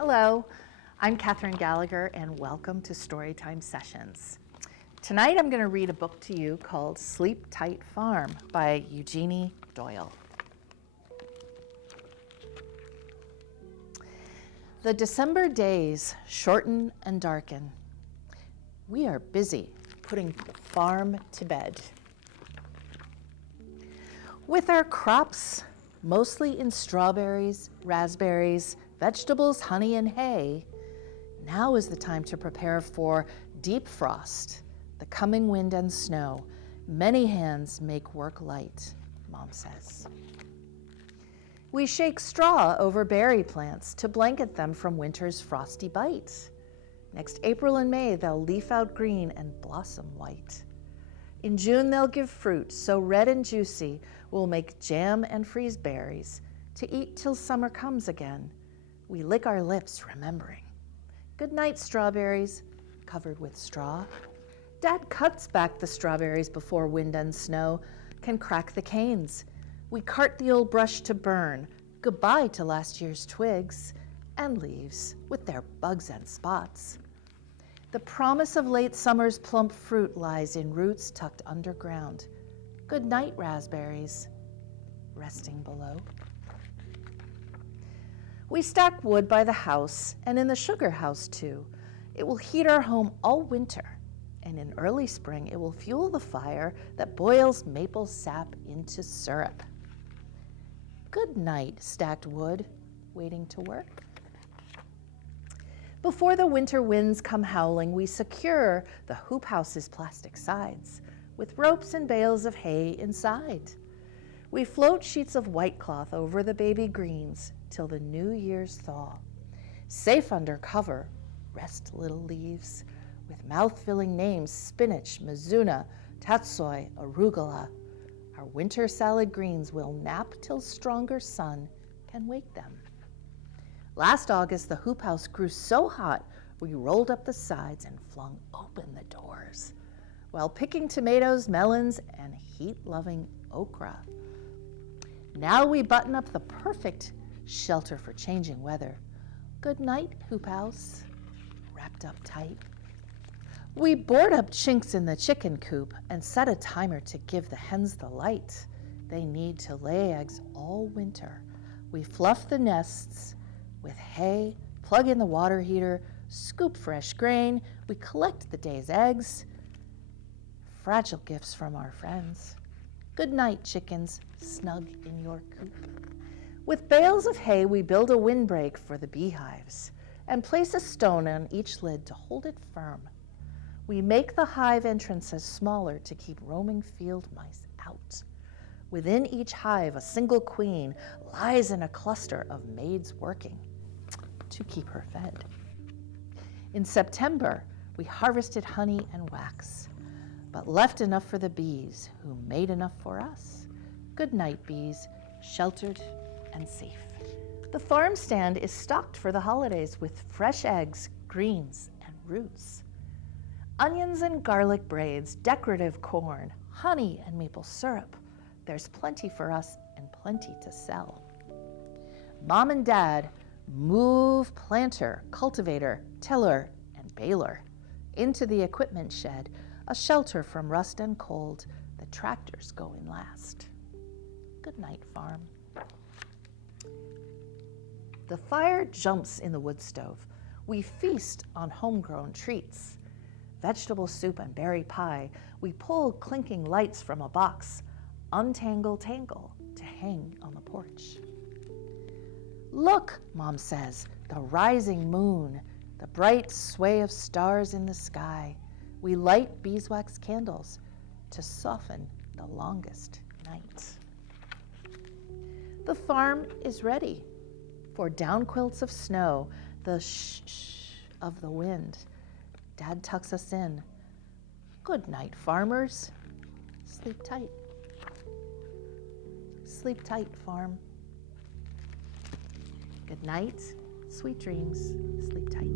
Hello, I'm Catherine Gallagher and welcome to Storytime Sessions. Tonight I'm going to read a book to you called Sleep Tight Farm by Eugenie Doyle. The December days shorten and darken. We are busy putting the farm to bed. With our crops mostly in strawberries, raspberries, vegetables, honey, and hay, now is the time to prepare for deep frost, the coming wind and snow. Many hands make work light, Mom says. We shake straw over berry plants to blanket them from winter's frosty bite. Next April and May, they'll leaf out green and blossom white. In June, they'll give fruit so red and juicy, we'll make jam and freeze berries to eat till summer comes again. We lick our lips, remembering. Good night, strawberries, covered with straw. Dad cuts back the strawberries before wind and snow can crack the canes. We cart the old brush to burn. Goodbye to last year's twigs and leaves with their bugs and spots. The promise of late summer's plump fruit lies in roots tucked underground. Good night, raspberries, resting below. We stack wood by the house and in the sugar house too. It will heat our home all winter, and in early spring it will fuel the fire that boils maple sap into syrup. Good night, stacked wood, waiting to work. Before the winter winds come howling, we secure the hoop house's plastic sides with ropes and bales of hay inside. We float sheets of white cloth over the baby greens till the New Year's thaw. Safe under cover, rest little leaves with mouth-filling names: spinach, mizuna, tatsoi, arugula. Our winter salad greens will nap till stronger sun can wake them. Last August, the hoop house grew so hot, we rolled up the sides and flung open the doors while picking tomatoes, melons, and heat-loving okra. Now we button up the perfect shelter for changing weather. Good night, hoop house, wrapped up tight. We board up chinks in the chicken coop and set a timer to give the hens the light they need to lay eggs all winter. We fluff the nests with hay, plug in the water heater, scoop fresh grain. We collect the day's eggs, fragile gifts from our friends. Good night, chickens, snug in your coop. With bales of hay, we build a windbreak for the beehives and place a stone on each lid to hold it firm. We make the hive entrances smaller to keep roaming field mice out. Within each hive, a single queen lies in a cluster of maids working to keep her fed. In September, we harvested honey and wax, but left enough for the bees who made enough for us. Good night, bees, sheltered and safe. The farm stand is stocked for the holidays with fresh eggs, greens, and roots. Onions and garlic braids, decorative corn, honey and maple syrup. There's plenty for us and plenty to sell. Mom and Dad move planter, cultivator, tiller, and baler into the equipment shed, a shelter from rust and cold. The tractors go in last. Good night, farm. The fire jumps in the wood stove. We feast on homegrown treats. Vegetable soup and berry pie. We pull clinking lights from a box, untangle tangle to hang on the porch. Look, Mom says, the rising moon, the bright sway of stars in the sky. We light beeswax candles to soften the longest night. The farm is ready for down quilts of snow, the shh of the wind. Dad tucks us in. Good night, farmers. Sleep tight. Sleep tight, farm. Good night, sweet dreams, sleep tight.